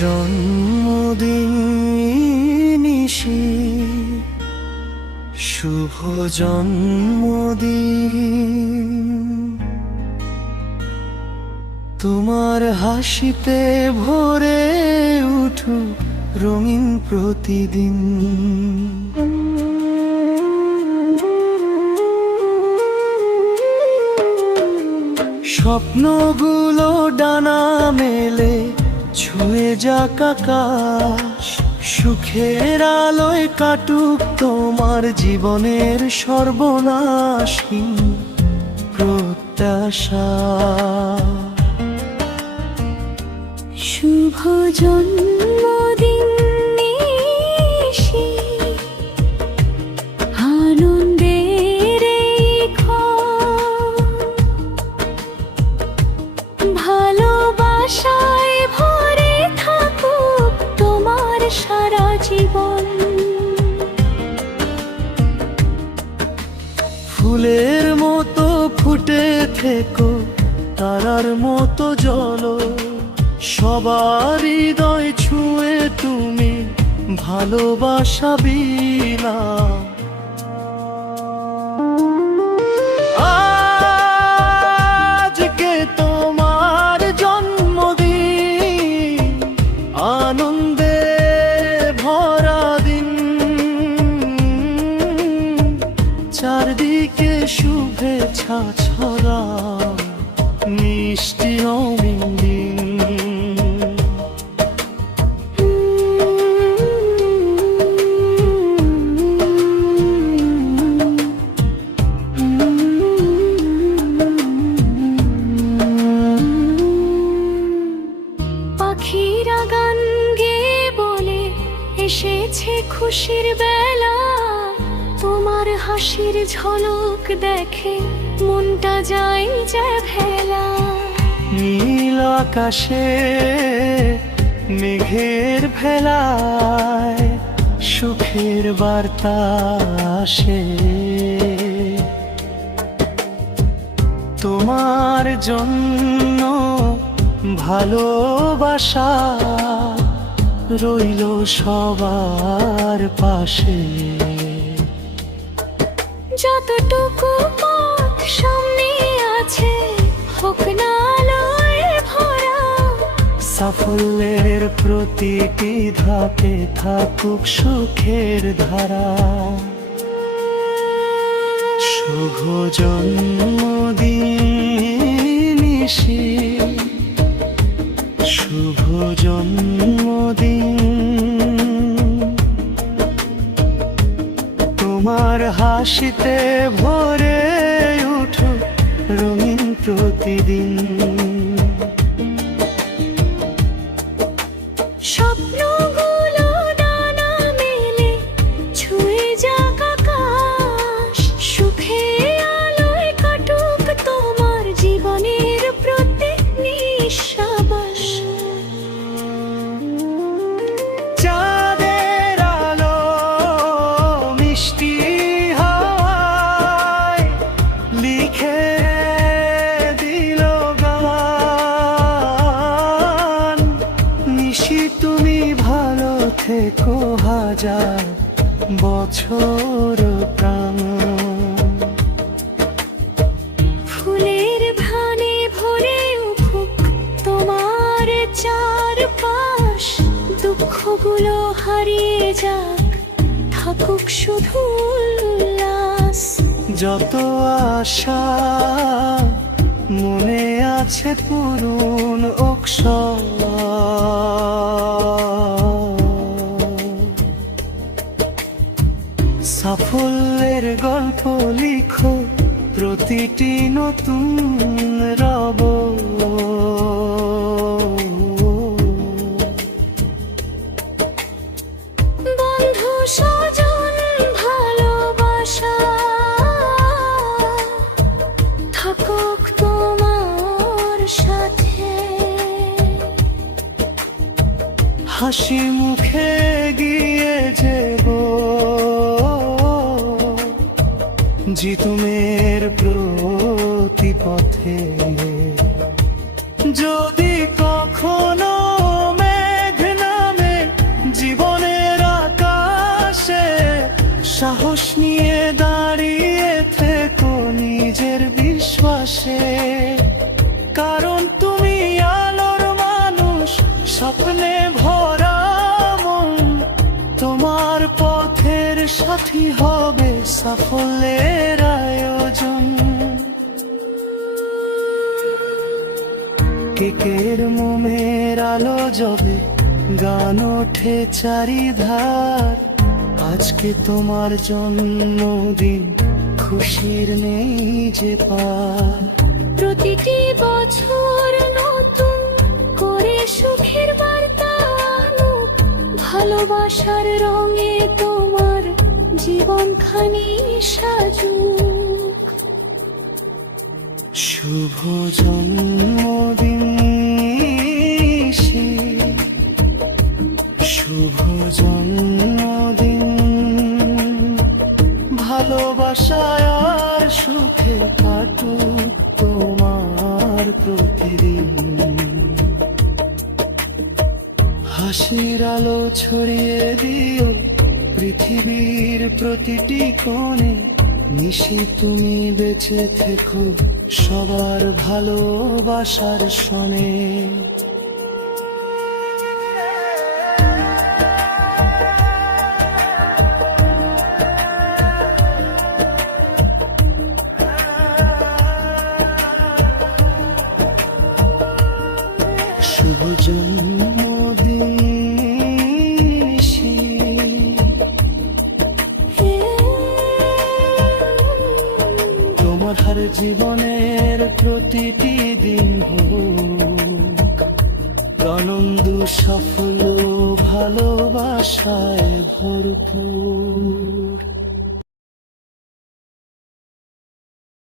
জন্মদিন নিশি, শুভ জন্মদিন। তোমার হাসিতে ভরে উঠুক রঙিন প্রতিদিন। স্বপ্নগুলো ডানা মেলে ছুঁয়ে যাক আকাশ, সুখের আলোয় কাটুক তোমার জীবনের সর্বনাশহীন প্রত্যাশা। শুভ জন্মদিন নিশি, আনন্দের এই ক্ষণ, ভালোবাসায় ভরে থাকুক তোমার সারা জীবন। ফুলের মতো ফুটে থেকো, তারার মতো জ্বলো, সবার হৃদয় ছুঁয়ে তুমি ভালোবাসা বিনা। আজকে তোমার জন্মদিন, আনন্দে ভরা দিন, চারদিকে শুভেচ্ছা ছড়াও মিষ্টি রঙিন দিন। পাখিরা গান গেয়ে বলে এসেছে খুশির বেলা, তোমার হাসির ঝলক দেখে মনটা যায় যায় ভেলা। নীল আকাশে মেঘের ভেলায় সুখের বার্তা আসে, তোমার জন্য ভালোবাসা রইল সবার পাশে। যতটুকু পথ সামনে আছে হোক না আলোয় ভরা, সাফল্যের প্রতিটি ধাপে থাকুক সুখের ধারা। শুভ জন্মদিন নিশি, শুভ জন্মদিন। তোমার হাসিতে ভরে উঠুক রঙিন প্রতিদিন। স্বপ্নগুলো ডানা মেলে ছুঁয়ে যাক আকাশ, সুখে আলোয় কাটুক তোমার জীবনের প্রত্যেক নিঃশ্বাস। চাঁদের আলো মিষ্টি হাওয়ায় লিখে দিল গান। নিশি তুমি ভালো থেকো হাজার বছর প্রাণ। ফুলের ঘ্রাণে ভরে উঠুক তোমার চারপাশ, দুঃখগুলো হারিয়ে যাক থাকুক শুধু উল্লাস। যত আশা মনে আছে পূরণ অক্ষর, সাফল্যের গল্প লিখো প্রতিটি নতুন রব। বন্ধু স্বজন ভালোবাসা থাকুক তোমার সাথে, হাসি মুখে গিয়ে যাব জিতুমের প্রতি পথে। যদি কখনো মেঘ হাসে, কারণ তুমি আলোর মানুষ, স্বপ্নে ভরা মন। তোমার পথের সাথী হবে সাফল্যের আয়োজন। কেকের মোমের আলো জবে, গান ওঠে চারিধার। আজকে তোমার জন্মদিন, খুশির নেই যে পার। প্রতিটি বছর নতুন করে সুখের বার্তা আনুক, ভালোবাসার রঙে তোমার জীবনখানি সাজুক। শুভ জন্মদিন নিশি, শুভ জন্মদিন। ভালোবাসায় আর সুখে কাটুক তোমার প্রতিদিন। হাসির আলো ছড়িয়ে দিও পৃথিবীর প্রতিটি কোণে। নিশি তুমি বেঁচে থেকো সবার ভালোবাসার শোনে। শুভ জন্মদিন নিশি। তোমার হার জীবনের প্রতিটি দিন হোক আনন্দ, সাফল্য, ভালোবাসায় ভরপুর।